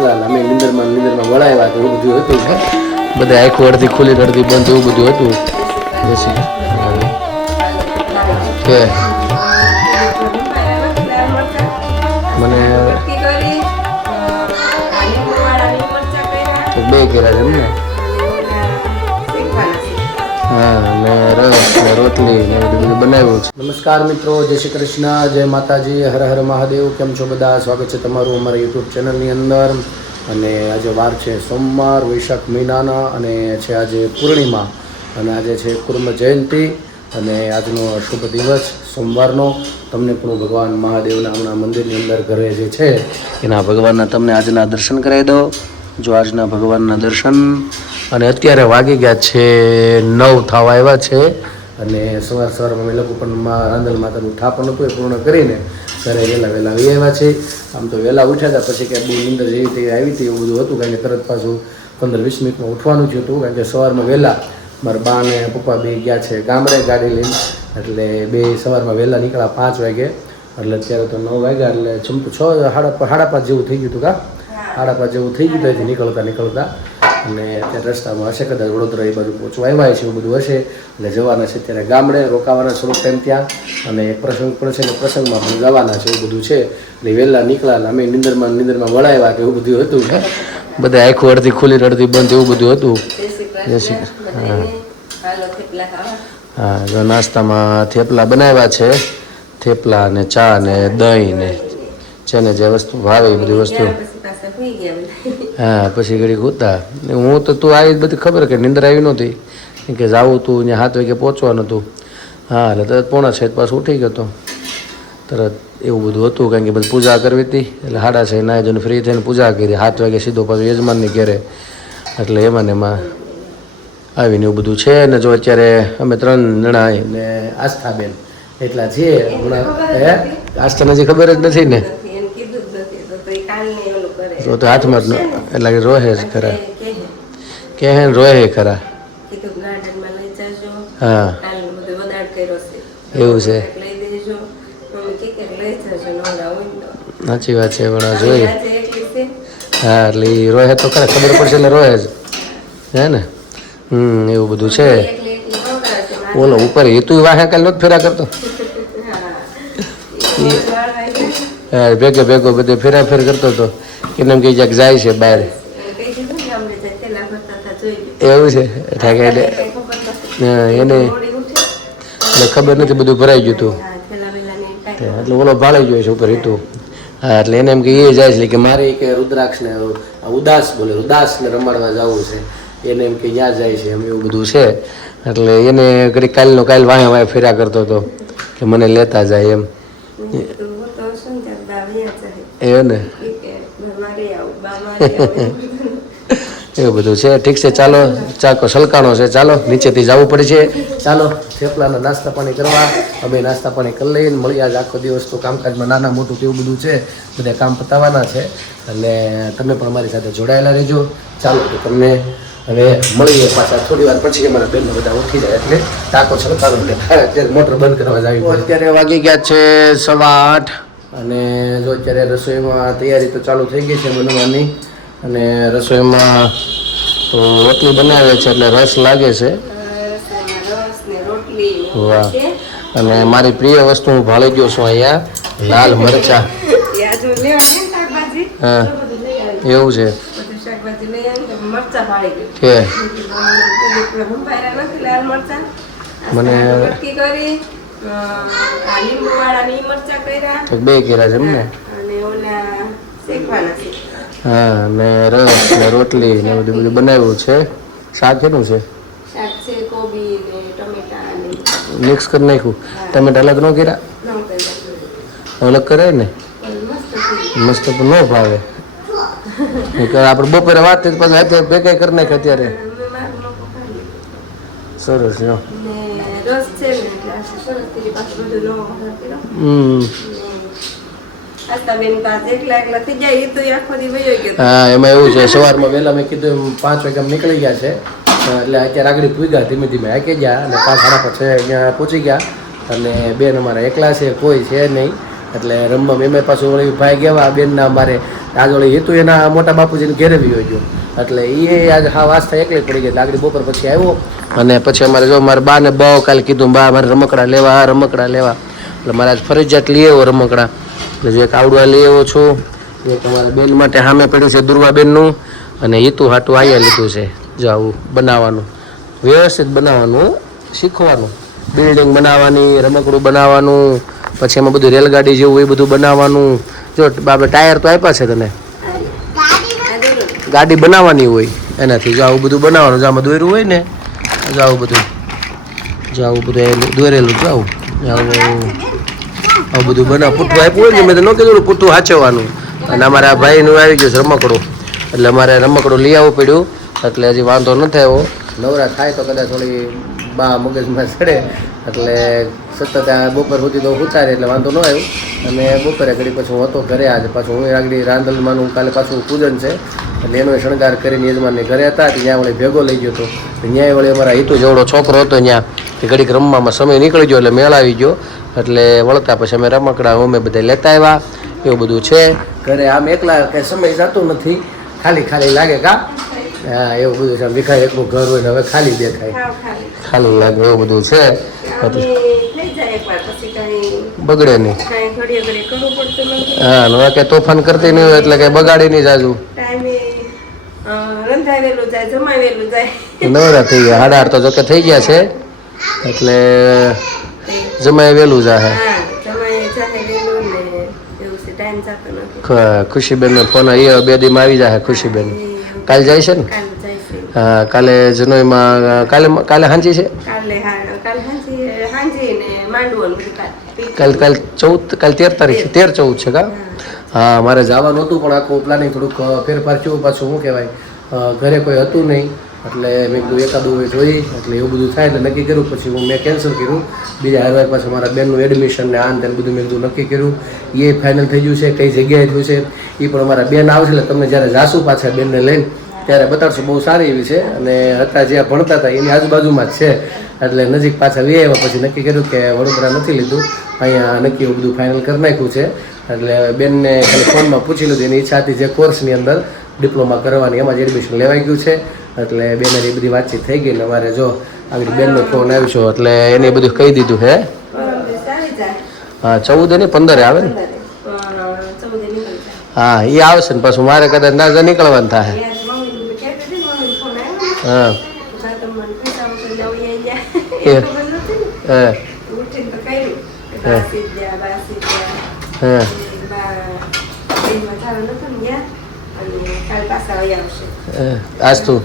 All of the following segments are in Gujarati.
નીકળ્યા અમે નીંદરમાં વળાવ્યા તો એવું બધું હતું. બધા આખું અડધી ખુલ્લી અડધી બંધ એવું બધું હતું. કે મને બે કર્યા છે એમને. હા ને રસ ને રોટલી ને બધું બનાવ્યું છે. નમસ્કાર મિત્રો, જય શ્રી કૃષ્ણ, જય માતાજી, હર હર મહાદેવ. કેમ છો બધા? સ્વાગત છે તમારું અમારા યુટ્યુબ ચેનલની અંદર. અને આજે વાર છે સોમવાર, વૈશાખ મહિનાના, અને છે આજે પૂર્ણિમા, અને આજે છે કુર્મ જયંતિ, અને આજનો શુભ દિવસ સોમવારનો. તમને પણ ભગવાન મહાદેવના હમણાં મંદિરની અંદર ઘરે જે છે એના ભગવાનના તમને આજના દર્શન કરાવી દો. જો આજના ભગવાનના દર્શન, અને અત્યારે વાગી ગયા છે 9 થવા આવ્યા છે. અને સવારમાં અમે લોકો પણ રાંદલ માતાનું થાપણ હતું એ પૂર્ણ કરીને ઘરે વહેલા આવી આવ્યા છે. આમ તો વહેલા ઉઠ્યા હતા, પછી ક્યાંક બહુ નીંદર જેવી તેવી આવી હતી એવું બધું હતું. કારણ કે તરત પાછું 15-20 મિનિટમાં ઉઠવાનું જ હતું. કારણ કે સવારમાં વહેલા મારા બા અને પપ્પા બે ગયા છે ગામડે ગાડી લઈને, એટલે બે સવારમાં વહેલા નીકળ્યા 5 વાગે. એટલે અત્યારે તો 9 વાગ્યા, એટલે છમતું 6:30 જેવું થઈ ગયું હતું. 5:30 જેવું થઈ ગયું હતું નીકળતા. અને અત્યારે રસ્તામાં હશે, કદાચ વડોદરા એ બાજુ પહોંચવા આવ્યા છે એવું બધું હશે. એટલે જવાના છે અત્યારે ગામડે, રોકાવાના થોડોક ટાઈમ ત્યાં. અને એક પ્રસંગ પણ છે, ને પ્રસંગમાં પણ જવાના છે એવું બધું છે. એટલે વહેલા નીકળ્યા અમે નીંદરમાં વળાવ્યા કે એવું બધું હતું. બધા આખું અડધી ખુલ્લી અડધી બંધ એવું બધું હતું. હા, જો નાસ્તામાં થેપલા બનાવ્યા છે. થેપલા ને ચા ને દહીં ને છે ને જે વસ્તુ ભાવે એ બધી વસ્તુ. હા, પછી ઘડી ઉતા હું તો તું આવી બધી ખબર કે નીંદર આવી નહોતી કે જાવું તું ત્યાં 7 વાગે પહોંચવાનું હતું. હા, એટલે તરત 5:45 પાછું ઉઠી ગયો હતો તરત. એવું બધું હતું, કારણ કે બધી પૂજા કરવી હતી. એટલે 6:30 નાહી ધોઈને ફ્રી થઈને પૂજા કરી. 7 વાગે સીધો પાછું યજમાનની ઘેરે. એટલે એમાં આવીને એવું બધું છે. ને જો અત્યારે અમે 3 જણા ને આસ્થાબેન એટલા છીએ. હમણાં આસ્થાને હજી ખબર જ નથી ને, તો હાથમાં જ એટલે રોહે જ ખરા, કે રોહે ખરા. હા, એવું છે, સાચી વાત છે. પણ જોઈએ. હા, એટલે એ રોહે તો ખરા, ખબર પડશે એટલે રોહે જ હે ને. એવું બધું છે. બોલો ઉપર હેતુ વાહે કાલ નથી ફેરા કરતો. ભેગો બધે ફેર કરતો હતો. એને એમ કે ક્યાંક જાય છે બહાર. એવું છે, એને ખબર નથી, બધું ભરાઈ ગયું હતું. એટલે ઓલો ભાળી ગયો છે ઉપર હેતુ. હા, એટલે એને એમ કે એ જાય છે કે મારે કે રુદ્રાક્ષ ને ઉદાસ ને રમાડવા જવું છે. એને એમ કે ત્યાં જાય છે, એમ એવું બધું છે. એટલે એને ઘડી કાલ વાહે ફેરા કરતો હતો કે મને લેતા જાય એમ. એવું ને, એવું બધું છે. ઠીક છે, ચાલો ચાકો સલકાણો છે. ચાલો નીચેથી જવું પડે છે. ચાલો થેપલાના નાસ્તા પાણી કરવા. અમે નાસ્તા પાણી કરી લઈને મળીએ. આજ આખો દિવસ તો કામકાજમાં નાના મોટું તેવું બધું છે, બધા કામ પતાવવાના છે. અને તમે પણ અમારી સાથે જોડાયેલા રહેજો. ચાલો તો તમને હવે મળીએ પાછા થોડી વાર પછી. અમારા બેનનો બધા ઉઠી જાય એટલે ટાંકો છલકાનો અત્યારે મોટર બંધ કરવા જાય. અત્યારે વાગી ગયા છે 8:15. અને જો અત્યારે રસોઈમાં તૈયારી તો ચાલુ થઈ ગઈ છે બનવાની. અને રસોઈમાં તો રોટલી બનાવે છે, એટલે રસ લાગે છે. વાહ. અને મારી પ્રિય વસ્તુ હું ભાળી ગયો છું અહીંયા, લાલ મરચા. હા, એવું છે કે મને બે કર્યા છે એમને. હા, ને રસ ને રોટલી ને બધું બનાવ્યું છે. શાક એનું છે, મિક્સ કરી નાખ્યું. ટમેટા અલગ ન કર્યા? અલગ કરાય ને, મસ્ત પણ ન ભાવે. આપણે બપોરે વાત પછી બે કઈ કરી નાખે અત્યારે. સરસ છે. હા, એમાં એવું છે, સવારમાં વહેલા મેં કીધું 5 વાગે નીકળી ગયા છે. એટલે અત્યારે આગળ પૂગ્યા, ધીમે ધીમે હાકી ગયા. અને 5:30 અહીંયા પહોંચી ગયા. અને બેન અમારા એકલા છે, કોઈ છે નહીં. એટલે રમવા મેં પાછું ભાઈ ગયા બેનના અમારે આજ વળી હેતુ એના મોટા બાપુજીને ઘેરે બી ગયો એટલે એ આજ હા વાસ્તા એકલી પડી ગઈ. આગળ બપોર પછી આવ્યો અને પછી અમારે જો મારા બાને બહુ કાલે કીધું બા મારે રમકડા લેવા એટલે મારે આજ ફરજિયાત લઈ આવ્યો રમકડા. એટલે જે એક આવડવા લઈ આવ્યો છું. એ તમારા બેન માટે સામે પડ્યું છે દુર્વાબેનનું અને હેતુ હાટું અહીંયા લીધું છે. જો આવું બનાવવાનું વ્યવસ્થિત બનાવવાનું શીખવાનું બિલ્ડિંગ બનાવવાની રમકડું બનાવવાનું પછી એમાં બધું રેલગાડી જેવું એ બધું બનાવવાનું. જો બાબા ટાયર તો આપ્યા છે તને ગાડી બનાવવાની હોય એનાથી જો આવું બધું બનાવવાનું. જો આમાં દોર્યું હોય ને જો આવું બધું દોરેલું જો આવું બધું બનાવ પૂઠું આપ્યું હોય ને મેં તો ન કીધું પૂઠું સાચવવાનું. અને અમારા ભાઈનું આવી ગયું છે રમકડું એટલે અમારે રમકડું લઈ આવવું પડ્યું એટલે હજી વાંધો ન થયો. નવરા થાય તો કદાચ થોડી બા મગજમાં ચડે એટલે સતત આ બપોર સુધી તો ઉતારે એટલે વાંધો ન આવ્યો. અને બપોરે ઘડી પછી હું હતો ઘરે આજે પાછું હું આગળ રાંદલમાંનું કાલે પાછું પૂજન છે એટલે એનો શણગાર કરીને યજમાનને ઘરે હતા ત્યાં વળી ભેગો લઈ ગયો હતો. ત્યાં વળી અમારા હિતુ જેવડો છોકરો હતો ત્યાં તે ઘડીક રમવામાં સમય નીકળી ગયો એટલે મેળ આવી ગયો. એટલે વળતા પછી અમે રમકડા અમે બધા લેતા આવ્યા એવું બધું છે. ઘરે આમ એકલા કંઈ સમય જતો નથી ખાલી લાગે કા હા એવું બધું છે. વિખાય એકલું ઘર હોય ને હવે ખાલી દેખાય ખાલી લાગે એવું બધું છે. બગડે નહીં હા હવે કે તોફાન કરતી નહીં હોય એટલે કે બગાડી નહીં જાજુ નવરા થઈ ગયા 8:30 તો જોકે થઈ ગયા છે એટલે જમાય વહેલું જાહે. ખુશીબેન નો ફોન એ 2 દીમાં આવી જાય. ખુશીબેન કાલે જાય છે ને હા કાલે જનોઈમાં કાલે હાંજી છે કાલે 14 કાલે 13 તારીખ 13-14 છે કા હા મારે જવાનું હતું પણ આખું પ્લાનિંગ થોડુંક ફેરફાર થયું. પાછું શું કહેવાય ઘરે કોઈ હતું નહીં એટલે મેં કીધું એકાદું જોઈ એટલે એવું બધું થાય એટલે નક્કી કર્યું. પછી મેં કેન્સલ કર્યું. બીજા હારવાર પાછું મારા બેનનું એડમિશન ને આન તેને બધું મેં કીધું નક્કી કર્યું. એ ફાઇનલ થઈ ગયું છે કઈ જગ્યાએ થયું છે એ પણ અમારા બેન આવશે એટલે તમને જ્યારે જાશું પાછા બેનને લઈને ત્યારે બતાડશું. બહુ સારી એવી છે અને હતા જ્યાં ભણતા હતા એની આજુબાજુમાં જ છે એટલે નજીક પાછા વી આવ્યા. પછી નક્કી કર્યું કે વડોદરા નથી લીધું અહીંયા નક્કી એવું બધું ફાઇનલ કરી નાખ્યું છે. એટલે બેનને ખાલી ફોનમાં પૂછી લીધું એની ઈચ્છા હતી જે કોર્સની અંદર ડિપ્લોમા કરવાની એમાં જ એડમિશન લેવાઈ ગયું છે. એટલે બેને એ બધી વાતચીત થઈ ગઈ ને અમારે જો આગળ બેનનો ફોન આવ્યો છો એટલે એને બધું કહી દીધું હે હા 14 ને 15 આવે ને હા એ આવશે ને પાછું મારે કદાચ ના નીકળવાનું થાય હા આજ તું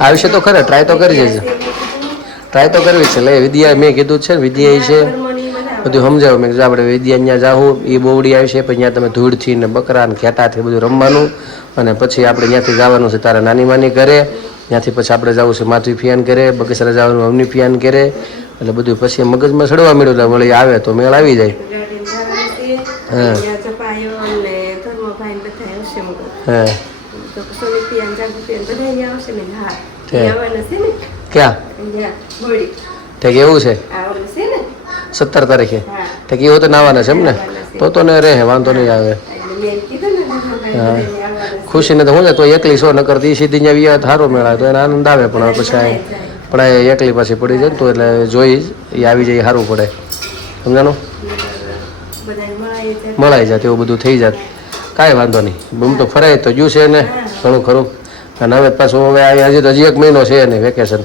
આવશે તો ખરે ટ્રાય તો કરી જજે ટ્રાય તો કરવી છે. લે વિદ્યા મેં કીધું છે વિદ્યા છે બધું સમજાવું મેં આપણે વિદ્યા ત્યાં જાઉં એ બોવડી આવી છે પછી ત્યાં તમે ધૂળથી ને બકરા ને ઘેટાથી બધું રમવાનું અને પછી આપણે ત્યાંથી જવાનું છે તારા નાની માની ઘરે. ત્યાંથી પછી આપણે જવું છે માધવી ફિયાન કરે બગસરા જવાનું અમની ફિયાન કરે એટલે બધું પછી મગજમાં ચડવા મળ્યું એટલે વળી આવે તો મેળ આવી જાય. હા ક્યાં તે કેવું છે 17 તારીખે તે કેવું તો નાવાના છે એમ ને તો ને રહે વાંધો નહીં આવે. હા ખુશીને તો હું છે તો એકલી સો ન કરતી સીધી ત્યાં વ્યા સારો મેળાવે તો એને આનંદ આવે પણ પછી પણ એકલી પાછી પડી જાય ને તો એટલે જોઈ એ આવી જાય સારું પડે સમજાનું મળાઈ જાય એવું બધું થઈ જાય કાંઈ વાંધો નહીં. બમ તો ફરાય તો જ્યું છે ને ઘણું ખરું. અને હવે પાછું હવે હજી તો 1 મહિનો છે ને વેકેશન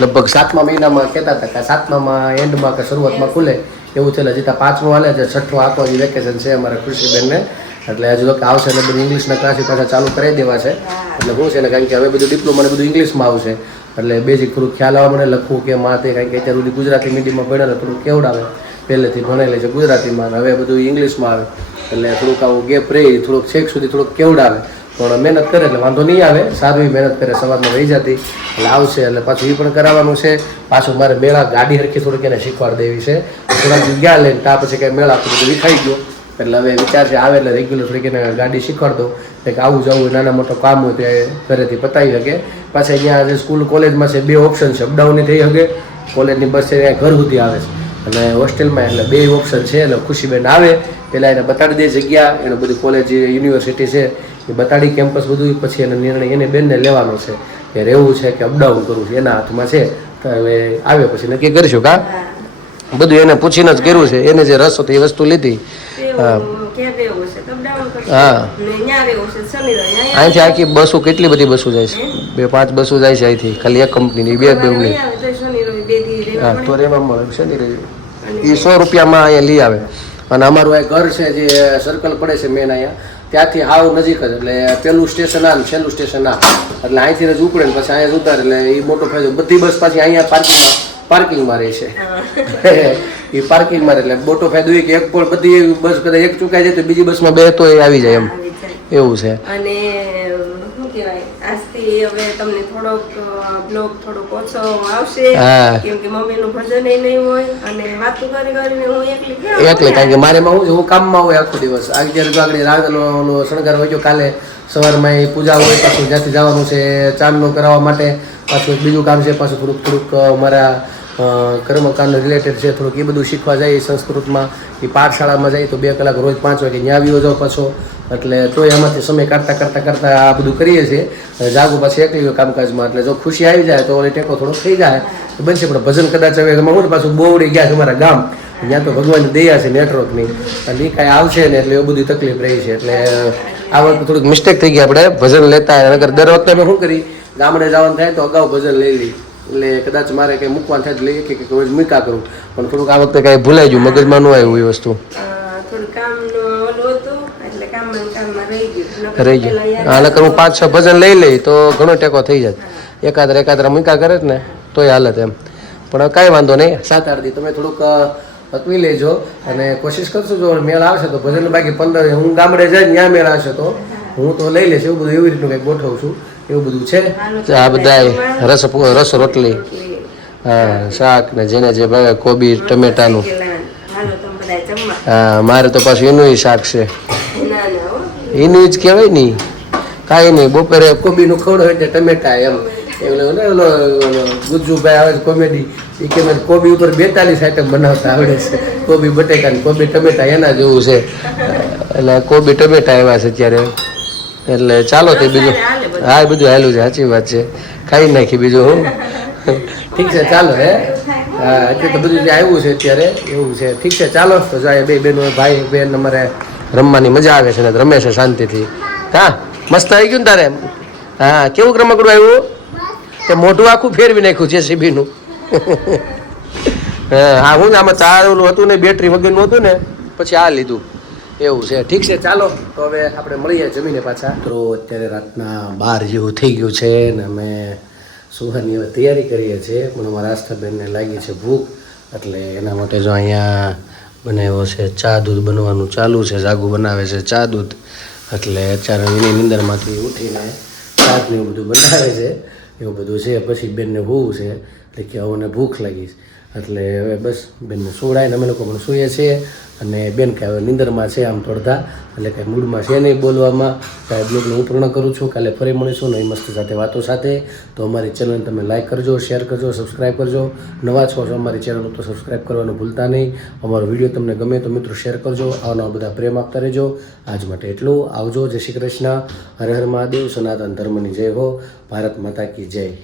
લગભગ 7મા મહિનામાં કહેતા હતા કે 7મા એન્ડમાં કે શરૂઆતમાં ખુલે એવું છે. હજી તો 5મું હાલે છે 6ઠું આખો હજી વેકેશન છે અમારા ખુશીબેનને એટલે હજુ તો આવશે એટલે બધું ઇંગ્લિશના ક્લાસ પાછા ચાલુ કરી દેવા છે. એટલે શું છે ને કારણ કે હવે બધું ડિપ્લોમાને બધું ઇંગ્લિશમાં આવશે એટલે બેઝિક થોડુંક ખ્યાલ આવવા મને લખવું કે માં તે કારણ કે અત્યારે સુધી ગુજરાતી મીડિયમમાં ભણેલા થોડુંક કેવડાવે પહેલેથી ભણેલી છે ગુજરાતીમાં હવે બધું ઇંગ્લિશમાં આવે એટલે થોડુંક આવું ગેપ રહી થોડુંક છેક સુધી થોડુંક કેવડાવે પણ મહેનત કરે એટલે વાંધો નહીં આવે, સારી મહેનત કરે, સવારમાં વહી જતી એટલે આવશે એટલે પાછું એ પણ કરાવવાનું છે. પાછું મારે મેળા ગાડી હરખી થોડીક એને શીખવાડી દેવી છે. થોડાક જગ્યા લઈને ત્યાં પછી કંઈ મેળા બધું વિખાઈ ગયો એટલે હવે વિચાર છે આવે એટલે રેગ્યુલર થોડીક એને ગાડી શીખવાડ દો, કંઈક આવું જવું નાના મોટો કામ હોય તો ઘરેથી પતાવી શકે. પાછા અહીંયા જે સ્કૂલ કોલેજમાં છે 2 ઓપ્શન છે, અપડાઉનની થઈ શકે, કોલેજની બસ છે ઘર સુધી આવે છે અને હોસ્ટેલમાં એટલે 2 ઓપ્શન છે. એટલે ખુશીબેન આવે પહેલાં એને બતાડી દે જગ્યા, એને બધી કોલેજ યુનિવર્સિટી છે એ બતાડી કેમ્પસ બધું, પછી એનો નિર્ણય એને બેનને લેવાનો છે કે રહેવું છે કે અપડાઉન કરવું છે, એના હાથમાં છે. તો હવે આવે પછી નક્કી કરીશું. કા બધું એને પૂછીને જ કર્યું છે, એને જે રસ હતો એ વસ્તુ લીધી. હા અહીંથી આખી બસો કેટલી બધી બસો જાય છે, 4-5 બસો જાય છે અહીંથી, ખાલી એક કંપનીની 2 બેવની. હા તો રેવા મળે શનિ રવિ એ 100 રૂપિયામાં અહીંયા લઈ આવે. અને અમારું આ ઘર છે જે સર્કલ પડે છે મેન અહીંયા, ત્યાંથી હાવ નજીક જ, એટલે પેલું સ્ટેશન આ છેલ્લું સ્ટેશન આ, એટલે અહીંથી જ ઉપડે ને પછી અહીંયા જ ઉતારે. એટલે એ મોટો ફાયદો. બધી બસ પાછી અહીંયા પાર્કિંગમાં રહે છે એ પાર્કિંગમાં રહે એટલે મોટો ફાયદો એ કે એક પણ બધી બસ કદાચ એક ચૂકાઈ જાય તો બીજી બસમાં બે તો એ આવી જાય એમ એવું છે. અને શું કહેવાય આજથી હવે તમને થોડોક બ્લોગ થોડોક ઓછો આવશે કેમ કે મમ્મીનું ભજન નહીં હોય અને વાતો કરીને હું એકલી કારણ કે મારે એમાં શું છે હું કામમાં હોય આખો દિવસ. આવી ત્યારે આગળ રાતનો શણગાર હોય ગયો, કાલે સવારમાં એ પૂજા હોય, પાછું જ્યાંથી જવાનું છે ચાંદલો કરાવવા માટે, પાછું બીજું કામ છે, પાછું થોડુંક મારા કર્મકાંડ રિલેટેડ છે થોડુંક એ બધું શીખવા જાય સંસ્કૃતમાં. એ પાઠશાળામાં જાય તો 2 કલાક રોજ 5 વાગે ત્યાં આવ્યો જાઉં પાછો, એટલે તોય આમાંથી સમય કાઢતા આ બધું કરીએ છીએ. જાગું પાછી એકલી હોય કામકાજમાં, એટલે જો ખુશી આવી જાય તો ટેકો થોડો થઈ જાય તો બનશે. પણ ભજન કદાચ હવે એમાં હું પાછું બોવડી ગયા છે અમારા ગામ, ત્યાં તો ભગવાનની દયા છે નેટવર્કની, એટલે એ કાંઈ આવશે ને એટલે એ બધી તકલીફ રહી છે. એટલે આ વખતે થોડીક મિસ્ટેક થઈ ગઈ, આપણે ભજન લેતા અગર દર વખતે અમે શું કરી ગામડે જવાનું થાય તો અગાઉ ભજન લઈ લઈ, એટલે કદાચ મારે કંઈ મૂકવાનું થાય તો લઈએ કે રોજ મૂકા કરું, પણ થોડુંક આ વખતે કાંઈ ભૂલાઈ ગયું, મગજમાં ન આવ્યું એ વસ્તુ રહી ગયું. હા નકર હું 5-6 ભજન લઈ લઈ તો ઘણો ટેકો થઈ જાય. એકાદરા મૂકા કરે ને તોય હાલત એમ. પણ કાંઈ વાંધો નહીં, 7-8 દી તમે થોડુંક પકવી લેજો અને કોશિશ કરશું. જો મેળ આવશે તો ભજન, બાકી 15 હું ગામડે જઈને ત્યાં મેળ આવશે તો હું તો લઈ લઈશ. એવું બધું એવી રીતનું કંઈક ગોઠવું છું, એવું બધું છે. આ બધા રસ રોટલી, હા શાક ને જેને જે ભાવે કોબી ટમેટાનું. હા મારે તો પાછું એનું શાક છે, એનું જ કહેવાય નહીં કાંઈ નહીં. બપોરે કોબીનું ખવડો એટલે ટમેટા એમ. ઓલો ગુજ્જુભાઈ આવે છે કોમેડી, એ કે કોબી ઉપર 42 આઈટમ બનાવતા આવડે છે, કોબી બટેકા ને કોબી ટમેટા એના જેવું છે. એટલે કોબી ટમેટા આવ્યા છે અત્યારે, એટલે ચાલો તે બીજું હા એ બધું હાલું છે, સાચી વાત છે. ખાઈ નાખી બીજું હું ઠીક છે ચાલો. હા એટલે તો બધું જે આવ્યું છે અત્યારે એવું છે. ઠીક છે ચાલો તો જાય 2 બહેનો ભાઈ બેન અમારે રમવાની મજા આવે છે ને રમે છે શાંતિથી. હા મસ્ત આવી ગયું ને તારે? હા કેવું રમકડું આવ્યું? તે મોઢું આખું ફેરવી નાખ્યું છે સીબીનું. હા હું આમાં ચાર ઓલું હતું ને બેટરી વગરનું હતું ને પછી આ લીધું એવું છે. ઠીક છે ચાલો તો હવે આપણે મળીએ જમીને પાછા. તો અત્યારે રાતના 12 જેવું થઈ ગયું છે ને અમે સુહાની હવે તૈયારી કરીએ છીએ, પણ અમારા આસ્થાબેનને લાગી છે ભૂખ, એટલે એના માટે જો અહીંયા બનાવ્યો છે ચા દૂધ બનવાનું ચાલુ છે. જાગુ બનાવે છે ચા દૂધ, એટલે અત્યારે એની નિંદરમાંથી ઉઠીને ચા ને એવું બધું બનાવે છે. એવું બધું છે. પછી બેનને હોવું છે એટલે કે હવે ભૂખ લાગી, એટલે હવે બસ બેનને સુવડાવીને અમે લોકો પણ સૂઈએ છીએ. અને બેન કે હવે નિંદરમાં છે આમ થોડતા, એટલે કાંઈ મૂડમાં છે નહીં બોલવામાં. કાંઈ બ્લોગને હું પૂર્ણ કરું છું, કાલે ફરી મળીશું નવી મસ્ત સાથે વાતો સાથે. તો અમારી ચેનલને તમે લાઈક કરજો, શેર કરજો, સબસ્ક્રાઈબ કરજો. નવા છો અમારી ચેનલ તો સબસ્ક્રાઈબ કરવાનું ભૂલતા નહીં. અમારો વિડીયો તમને ગમે તો મિત્રો શેર કરજો, આવનારા બધા પ્રેમ આપતા રહેજો. આજ માટે એટલું, આવજો. જય શ્રી કૃષ્ણ, હર હર મહાદેવ, સનાતન ધર્મની જય હો, ભારત માતા કી જય.